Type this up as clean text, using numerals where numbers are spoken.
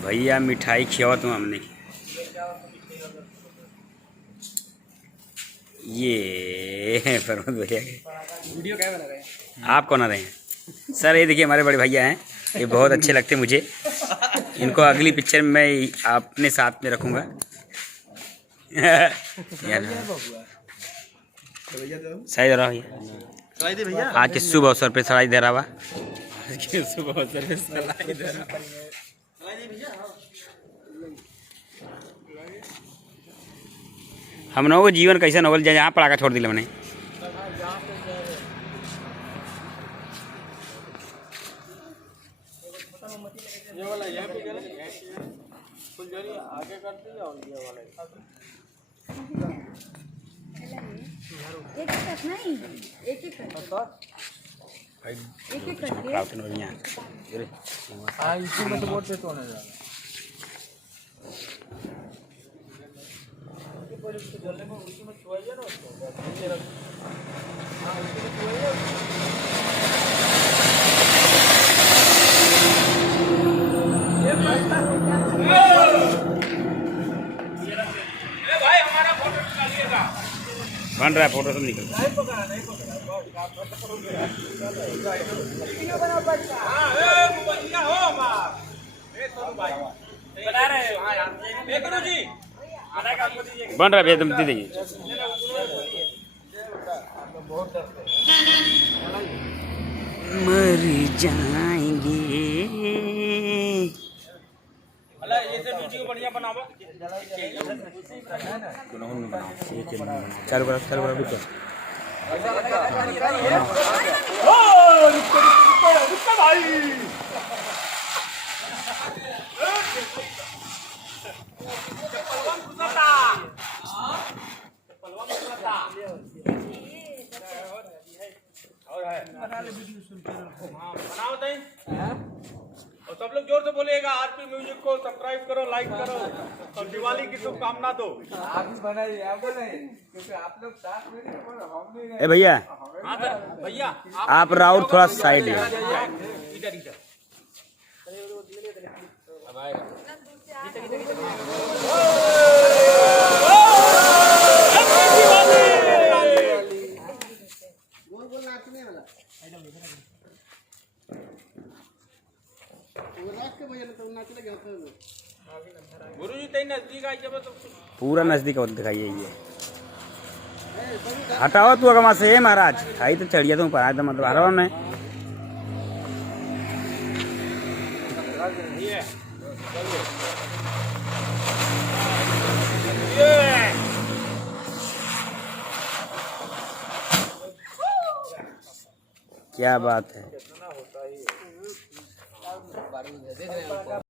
भैया मिठाई खियावा तुम हमने। ये फरमत भैया वीडियो क्या बना रहे हैं? आप कौन आ रहे हैं सर? ये देखिए हमारे बड़े भैया हैं, ये बहुत अच्छे लगते हैं मुझे। इनको अगली पिक्चर में मैं अपने साथ में रखूँगा। सही दे रहा भैया, आज के शुभ अवसर पे सलाई दे रहा हुआ। शुभ अवसर पे सलाई दे रहा। हम लोगों को जीवन कैसे नवल जाए, यहाँ पढ़ा छोड़ दिया मैंने। आगे करते जाओ ये वाला एक नहीं, एक एक इसी में तो बोर्ड पे तो होने जा रहा बन रहा है, फोटो सब निकल रहा है। बन रहा है भैया, तुम दे देंगे। मर जाएंगे। वीडियो बढ़िया बनाओ। चालू करो, चालू करो, रुको। और सब लोग जोर से बोलिएगा, आरपी म्यूजिक को सब्सक्राइब करो, लाइक करो और दिवाली की शुभकामना दो। आप ही बनाइए, आप बनाइए, क्योंकि आप लोग साथ में हम नहीं। ए भैया, भैया आप राउर थोड़ा साइड है। इधर इधर गुरुजी तेरे नजदीक आई जब तो पूरा नजदीक और दिखाइए। ये हटाओ तू अगमा से महाराज, आई तो चढ़िया तुम पर एकदम मतलब हराओ ने। क्या बात है।